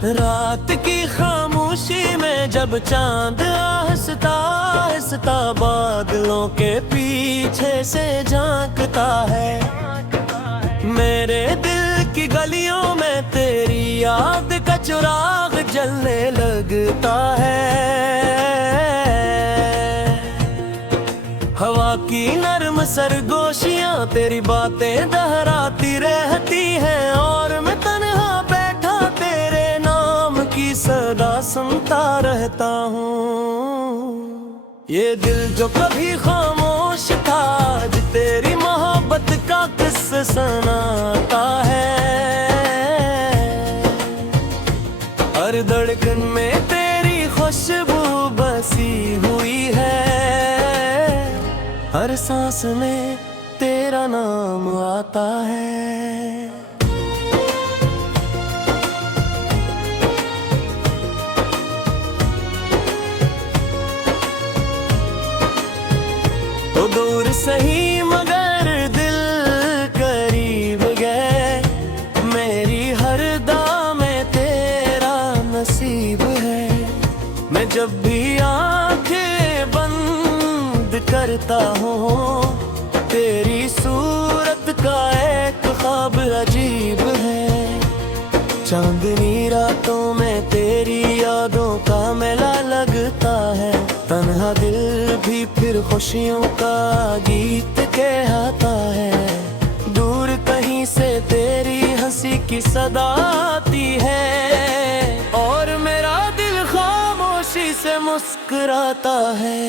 रात की खामोशी में जब चांद आहिस्ता आहिस्ता बादलों के पीछे से झांकता है, मेरे दिल की गलियों में तेरी याद का चिराग जलने लगता है। हवा की नरम सरगोशियां तेरी बातें दोहराती रहती हैं, और मैं तन्हा बैठा तेरे नाम की सदा सुनता रहता हूँ। ये दिल जो कभी खामोश था आज तेरी मोहब्बत का किस्सा सुनाता है। हर धड़कन में तेरी खुशबू बसी हुई है, हर सांस में तेरा नाम आता है। तो दूर सही मगर दिल करीब गए, मेरी हर दाम में तेरा नसीब है। मैं जब भी आंखें बंद करता हूँ तेरी सूरत का एक ख्वाब अजीब है। चांदनी रातों में तेरी यादों का मेला लगता है, तन्हा दिल भी फिर खुशियों का गीत कहता है। दूर कहीं से तेरी हंसी की सदा आती है, और मेरा दिल खामोशी से मुस्कुराता है।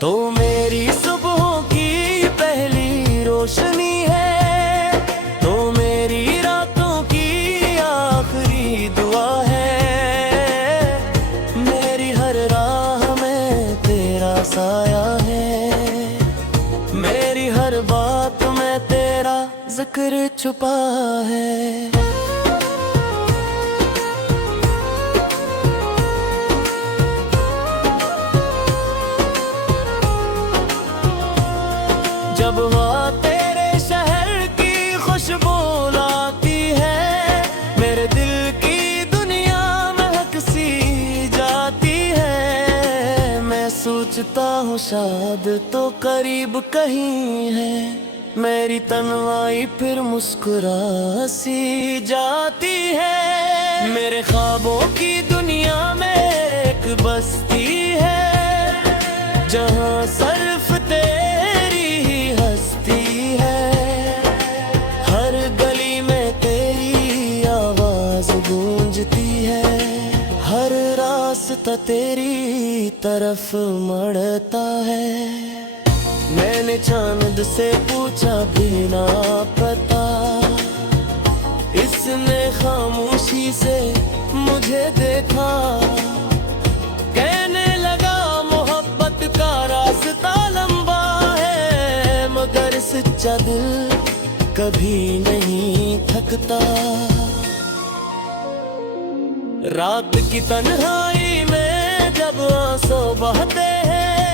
तो मेरी सुबहों की पहली रोशनी है, तो मेरी रातों की आखिरी दुआ है। मेरी हर राह में तेरा साया है, मेरी हर बात में तेरा जिक्र छुपा है। जब वहाँ तेरे शहर की खुशबू लाती है, मेरे दिल की दुनिया महक सी जाती है। मैं सोचता हूँ शायद तो करीब कहीं है, मेरी तन्हाई फिर मुस्कुरा सी जाती है। मेरे ख्वाबों की दुनिया में एक बस्ती है, जहाँ सिर्फ तेरी ही हस्ती है। हर गली में तेरी आवाज गूंजती है, हर रास्ता तेरी तरफ मड़ता है। मैंने चांद से पूछा बिना पता, इसने खामोशी से मुझे देखा। कहने लगा मोहब्बत का रास्ता लंबा है, मगर सच्चा दिल कभी नहीं थकता। रात की तन्हाई में जब आंसू बहते हैं,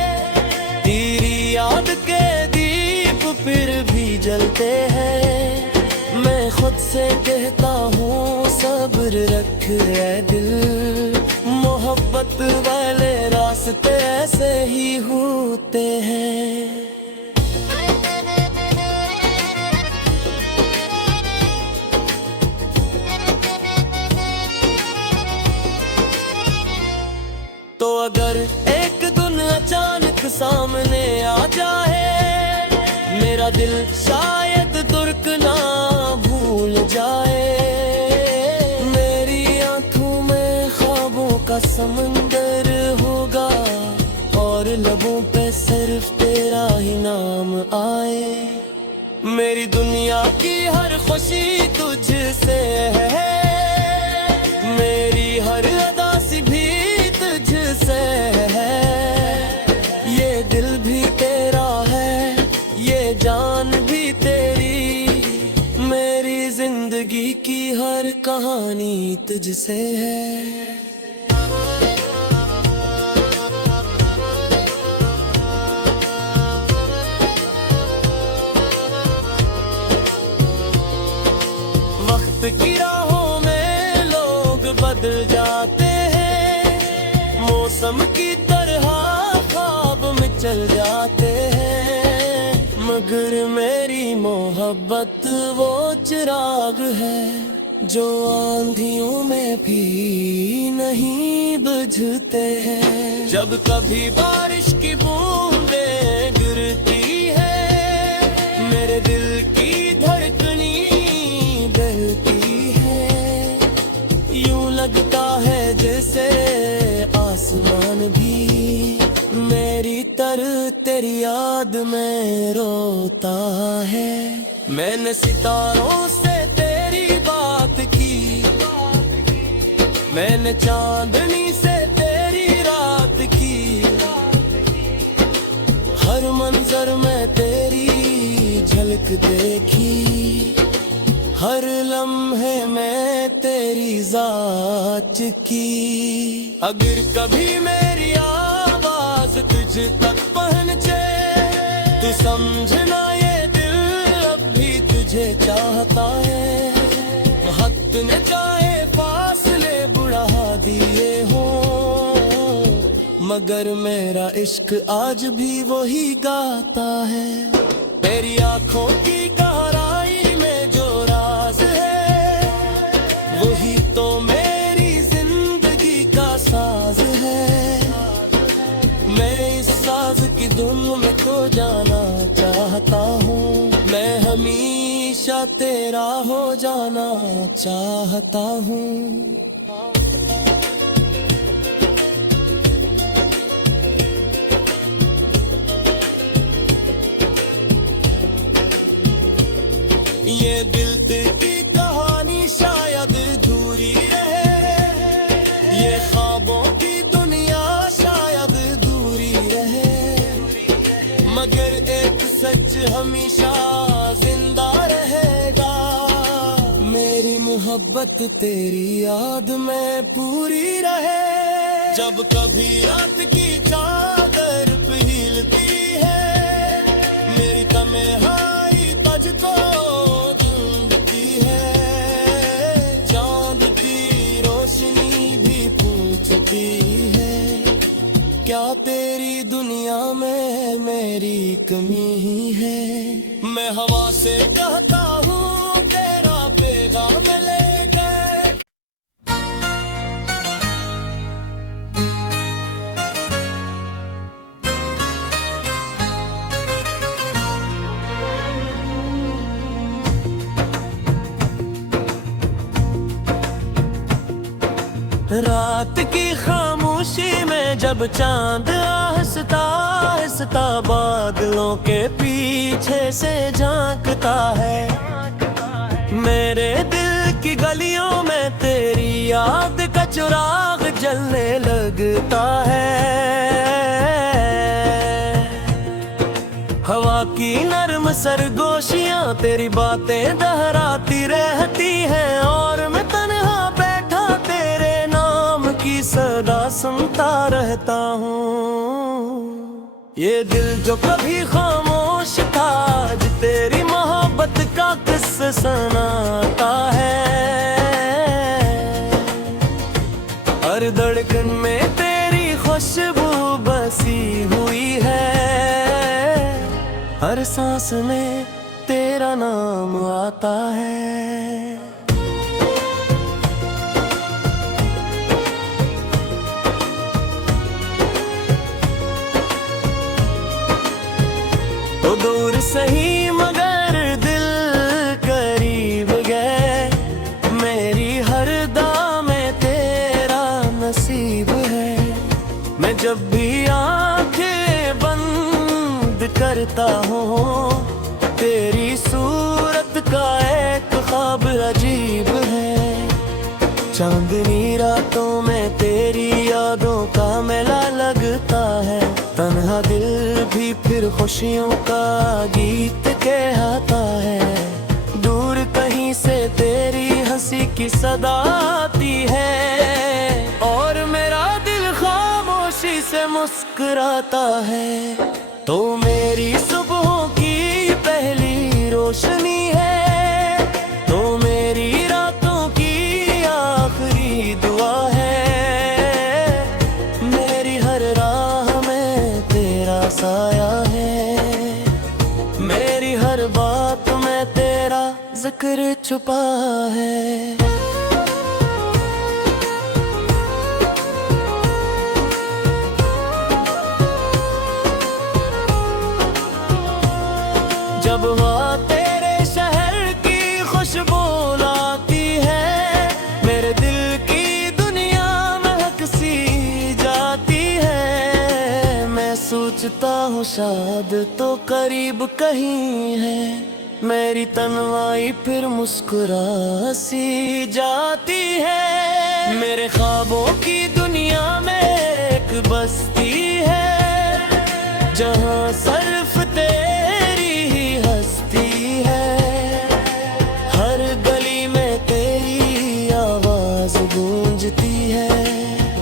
तेरी याद के दीप फिर भी जलते हैं। मैं खुद से कहता हूँ सब्र रख ऐ दिल, मोहब्बत वाले रास्ते ऐसे ही होते हैं। तो अगर एक दिन अचानक सामने आ जाए, मेरा दिल शायद तुर्क ना भूल जाए। मेरी आंखों में ख्वाबों का समंदर होगा, और लबों पे सिर्फ तेरा ही नाम आए। मेरी दुनिया की हर खुशी तुझसे है, मेरी हर अदासी भी तुझसे है। ये दिल भी तेरा है, ये जान भी तेरी, मेरी जिंदगी की हर कहानी तुझसे है। वक्त की राहों में लोग बदल जाते हैं, मौसम की तरह ख्वाब में चल जाते हैं, मगर मेरी मोहब्बत वो चिराग है जो आंधियों में भी नहीं बुझते हैं। जब कभी बारिश की बूंदें गिरती है, मेरे दिल की धड़कनी बहती है, यूं लगता है जैसे आसमान भी मेरी तेरी याद में रोता है। मैंने सितारों से तेरी बात की, मैंने चांदनी से तेरी रात की, हर मंजर में तेरी झलक देखी, हर लम्हे में तेरी जांच की। अगर कभी मेरी आवाज तुझ तक पहुंचे तो समझना ये दिल अब भी तुझे चाहता है। वक्त ने चाहे फासले बढ़ा दिए हो, मगर मेरा इश्क आज भी वही गाता है। तेरी आंखों की गहराई में जो राज है, वही तो मेरी जिंदगी का साज है। मैं इस साज की धुन में खो जाना चाहता हूँ, मैं हमेशा तेरा हो जाना चाहता हूँ। ये दिल की कहानी शायद अधूरी रहे, ये ख्वाबों की दुनिया शायद दूरी रहे, मगर एक सच हमेशा जिंदा रहेगा, मेरी मोहब्बत तेरी याद में पूरी रहे। जब कभी रात की चादर पिघलती है, मेरी तन्हाई तुझको ढूंढती है, चांद की रोशनी भी पूछती है, क्या तेरी दुनिया में मेरी कमी ही है। मैं हवा से कहता हूँ तेरा पैगाम लेके, रात की खामोशी में जब चांद आहिस्ता आहिस्ता बादलों के पीछे से झांकता है, मेरे दिल की गलियों में तेरी याद का चिराग जलने लगता है। हवा की नरम सरगोशियां तेरी बातें दोहराती रहती हैं, और मैं तन्हा बैठा तेरे नाम की सदा सुनता रहता हूँ। ये दिल जो कभी खामोश था आज तेरी मोहब्बत का किस्सा सुनाता है। हर धड़कन में तेरी खुशबू बसी हुई है, हर सांस में तेरा नाम आता है। तो दूर सही मगर दिल करीब गए, मेरी हर दाम में तेरा नसीब है। मैं जब भी आंखें बंद करता हूँ, तेरी सूरत का एक ख्वाब अजीब है। चांदनी रातों में तेरी यादों का मेला लगता है, तन्हा दिल भी फिर खुशियों का गीत कहता है। दूर कहीं से तेरी हंसी की सदा आती है, और मेरा दिल खामोशी से मुस्कुराता है। तो मेरी सुबहों की पहली रोशनी है, तो मेरी रातों की आखिरी दुआ जिक्र छुपा है। जब वहाँ तेरे शहर की खुशबू आती है, मेरे दिल की दुनिया महक सी जाती है। मैं सोचता हूँ शायद तो करीब कहीं है, मेरी तन्हाई फिर मुस्कुरा सी जाती है। मेरे ख्वाबों की दुनिया में एक बस्ती है, जहाँ सिर्फ तेरी ही हस्ती है। हर गली में तेरी आवाज गूंजती है,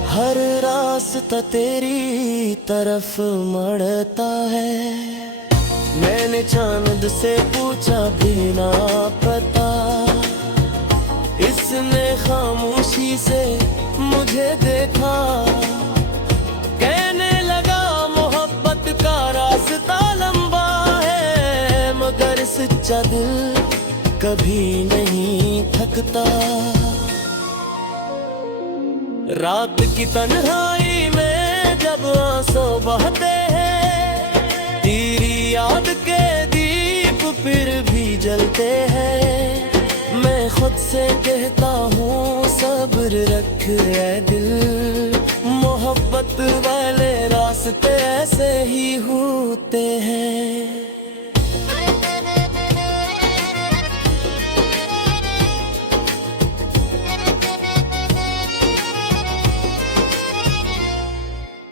हर रास्ता तेरी तरफ मड़ता है। मैंने चांद से पूछा भी ना पता, इसने खामोशी से मुझे देखा। कहने लगा मोहब्बत का रास्ता लंबा है, मगर सच्चा दिल कभी नहीं थकता। रात की तन्हाई में जब आंसू बहते हैं, तेरी याद के दीप फिर भी जलते हैं। मैं खुद से कहता हूँ सब्र रख ऐ दिल, मोहब्बत वाले रास्ते ऐसे ही होते हैं।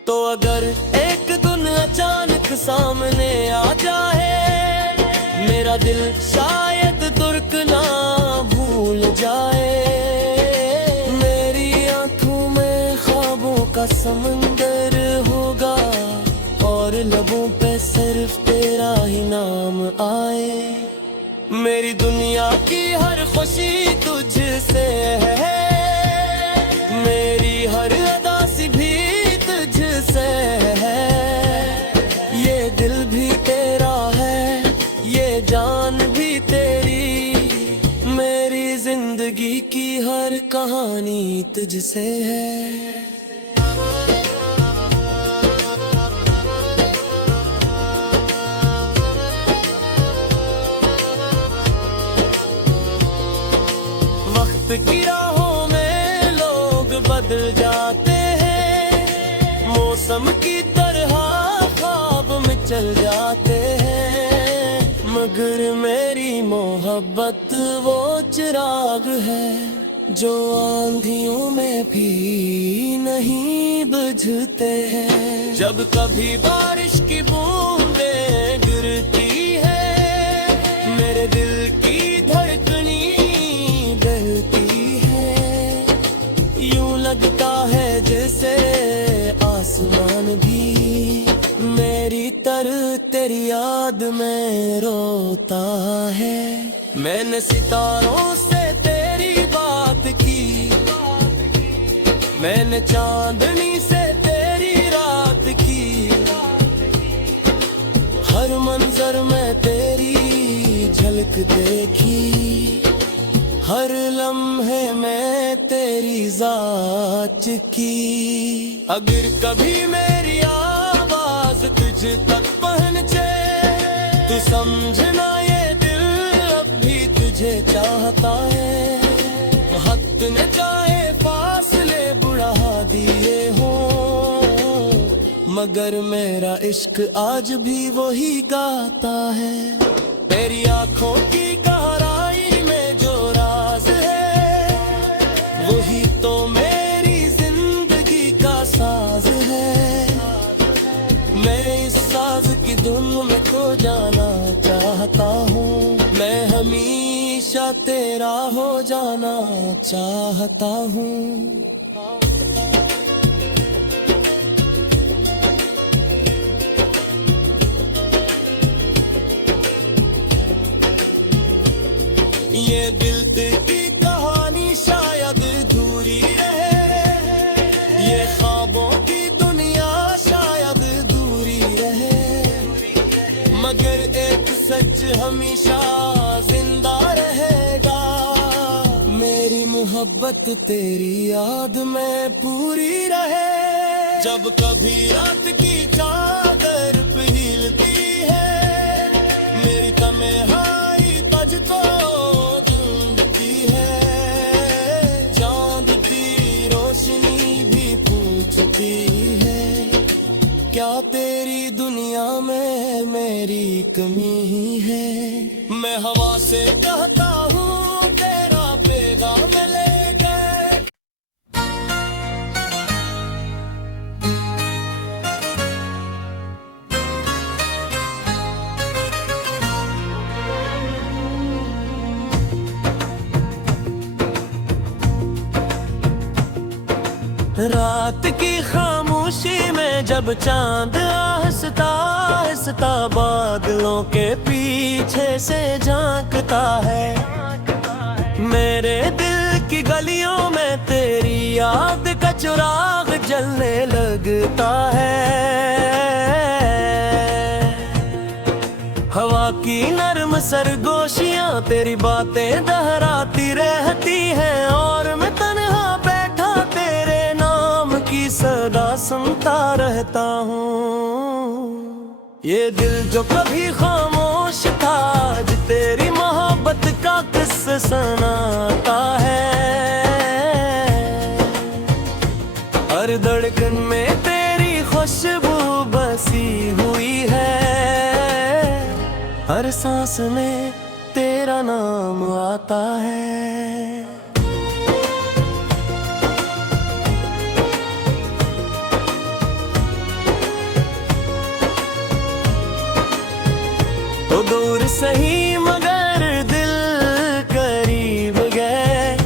तो अगर एक दिन अचानक सामने आ जाए, मेरा दिल शायद तुर्क ना भूल जाए। मेरी आंखों में ख्वाबों का समंदर होगा, और लबों पे सिर्फ तेरा ही नाम आए। मेरी दुनिया की हर खुशी तुझसे है, मेरी हर अदासी भी तुझसे है। ये दिल भी तेरा है, ये जान भी तेरी, मेरी जिंदगी की हर कहानी तुझसे है। वक्त की राहों में लोग बदल जाते हैं, मौसम की तरह ख्वाब में चल जाते हैं। मगर मेरी मोहब्बत वो चिराग है, जो आंधियों में भी नहीं बुझते हैं। जब कभी बारिश की बूंदें गिरती है, मेरे दिल की धड़कनी बहती है। यूं लगता है जैसे आसमान भी मेरी तेरी याद में रोता है। मैंने सितारों से तेरी बात की, मैंने चांदनी से तेरी रात की। हर मंजर में तेरी झलक देखी, हर लम्हे में तेरी जांच की। अगर कभी मेरी आवाज तुझ तक पहुंचे, तू समझना ये दिल अब भी तुझे चाहता है। वक्त ने चाहे फासले बढ़ा दिए हो, मगर मेरा इश्क आज भी वही गाता है। तेरी आंखों की गहराई में जो राज है, वही तो मेरी जिंदगी का साज है। मैं इस साज की धुन में खो जाना चाहता हूँ, मैं हमेशा तेरा हो जाना चाहता हूँ। ये दिल की कहानी शायद अधूरी रहे, ये ख्वाबों की दुनिया शायद दूरी रहे, मगर एक सच हमेशा जिंदा रहेगा। मोहब्बत तेरी याद में पूरी रहे। जब कभी रात की चादर पिघलती है, मेरी तन्हाई तज को ढूंढती है। चांद की रोशनी भी पूछती है, क्या तेरी दुनिया में मेरी कमी है। मैं हवा से कहता हूँ तेरा पैगाम लेके। रात की खामोशी में जब चांद आहिस्ता आहिस्ता बादलों के पीछे से झांकता है, मेरे दिल की गलियों में तेरी याद का चिराग जलने लगता है। हवा की नरम सरगोशियां तेरी बातें दोहराती रहती हैं, और मैं तन्हा बैठा तेरे नाम की सदा सुनता रहता हूँ। ये दिल जो कभी खामोश था, आज तेरी मोहब्बत का किस्सा सुनाता है। हर धड़कन में तेरी खुशबू बसी हुई है, हर सांस में तेरा नाम आता है। तो दूर सही मगर दिल करीब गए,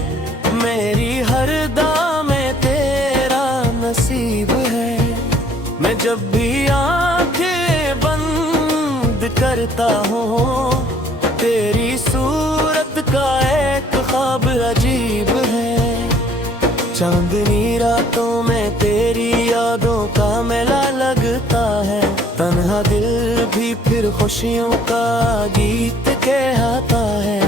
मेरी हर दाम में तेरा नसीब है। मैं जब भी आंखें बंद करता हूँ, तेरी सूरत का एक ख्वाब अजीब है। चांदनी रातों में तेरी यादों का मेला लगता है, तन्हा दिल भी फिर खुशियों का गीत कहता है।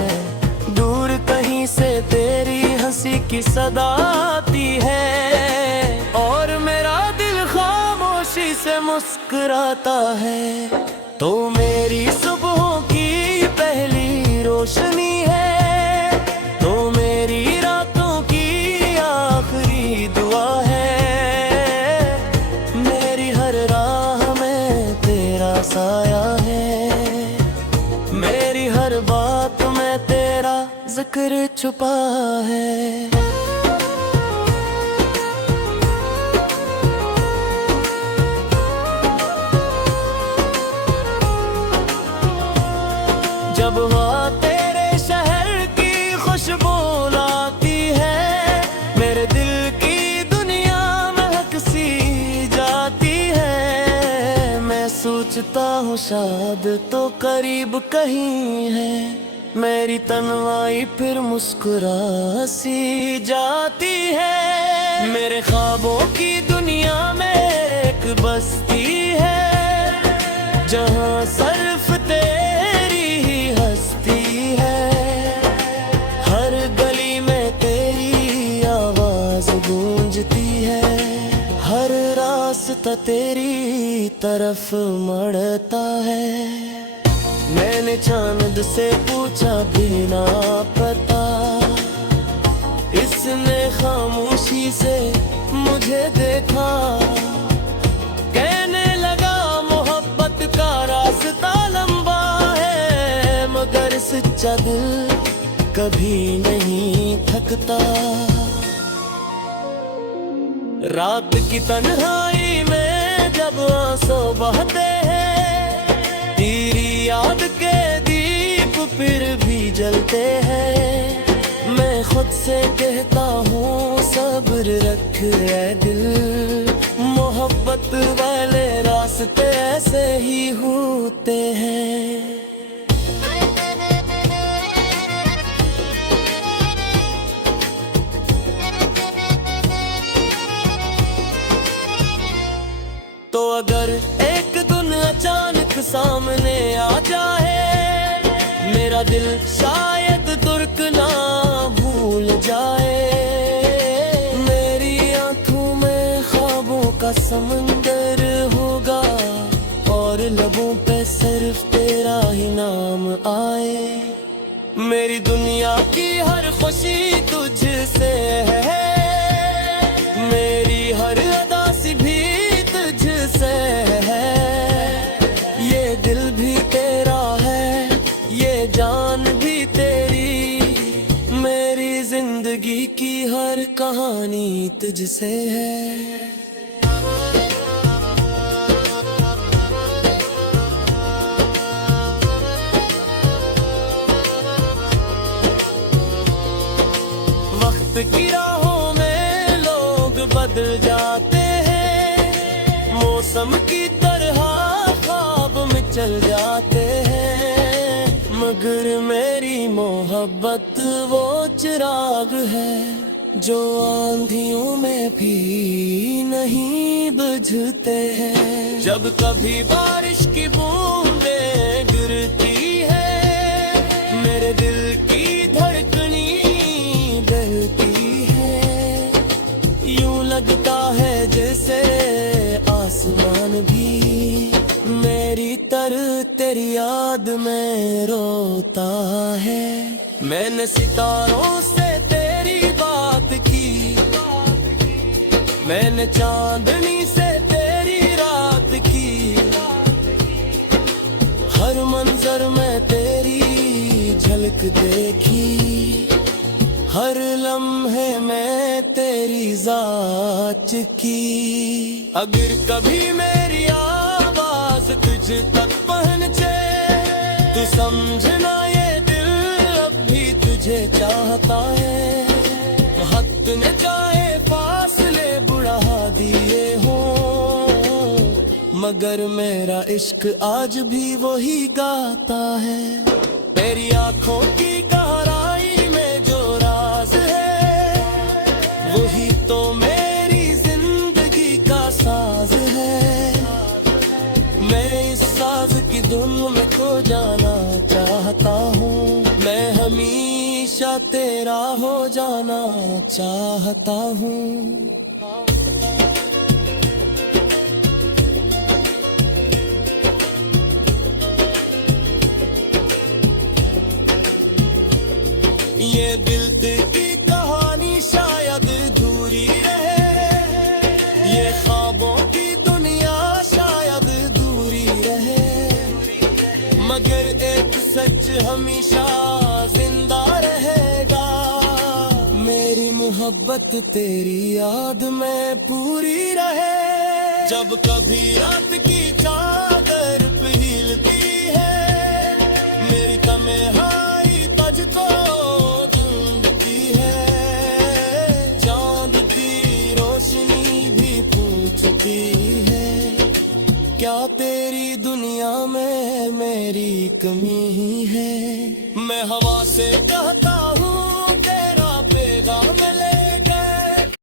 दूर कहीं से तेरी हंसी की सदा आती है, और मेरा दिल खामोशी से मुस्कुराता है। तो मेरी सुबहों की पहली रोशनी है, तो मेरी रातों की आखिरी दुआ है। मेरी हर राह में तेरा साया है, मेरी हर बात में तेरा जिक्र छुपा है। जब वहाँ तेरे शहर की खुशबू लाती है, मेरे दिल की दुनिया महक सी जाती है। मैं सोचता हूँ शायद तो करीब कहीं है, मेरी तन्हाई फिर मुस्कुरा सी जाती है। मेरे ख्वाबों की दुनिया में एक बस्ती है, जहाँ सिर्फ तेरी ही हस्ती है। हर गली में तेरी आवाज गूंजती है, हर रास्ता तेरी तरफ मड़ता है। मैंने चांद से पूछा भी ना पता, इसने खामोशी से मुझे देखा। कहने लगा मोहब्बत का रास्ता लंबा है, मगर सच्चा दिल कभी नहीं थकता। रात की तन्हाई में जब आंसू बहते हैं, तेरी याद के दीप फिर भी जलते हैं। मैं खुद से कहता हूँ सब्र रख ऐ दिल, मोहब्बत वाले रास्ते ऐसे ही होते हैं। तो अगर एक दिन अचानक सामने आ जाए, मेरा दिल शायद तुर्क ना भूल जाए। कहानी तुझसे है। वक्त की राहों में लोग बदल जाते हैं, मौसम की तरह ख्वाब में चल जाते हैं, मगर मेरी मोहब्बत वो चिराग है जो आंधियों में भी नहीं बुझते हैं। जब कभी बारिश की बूंदें गिरती है, मेरे दिल की धड़कनी बहती है, यूं लगता है जैसे आसमान भी मेरी तेरी याद में रोता है। मैंने सितारों से तेरी बात की, मैंने चांदनी से तेरी रात की, हर मंजर में तेरी झलक देखी, हर लम्हे में तेरी जांच की। अगर कभी मेरी आवाज तुझ तक पहुंचे तो समझना ये दिल अब भी तुझे चाहता है। वक्त ने चाहे फासले बढ़ा दिए हो, मगर मेरा इश्क आज भी वही गाता है। तेरी आंखों की गहराई में जो राज है, वही तो मेरी जिंदगी का साज है। मैं इस साज की धुन में खो जाना चाहता हूँ, मैं हमेशा तेरा हो जाना चाहता हूँ। ये दिल की कहानी शायद अधूरी रहे, ये ख्वाबों की दुनिया शायद दूरी रहे, मगर एक सच हमेशा जिंदा रहेगा, मेरी मोहब्बत तेरी याद में पूरी रहे। जब कभी रात की चादर पिघलती है, मेरी तन्हाई तुझको ढूंढती है, चांद की रोशनी भी पूछती है, क्या तेरी दुनिया में मेरी कमी है। मैं हवा से कहता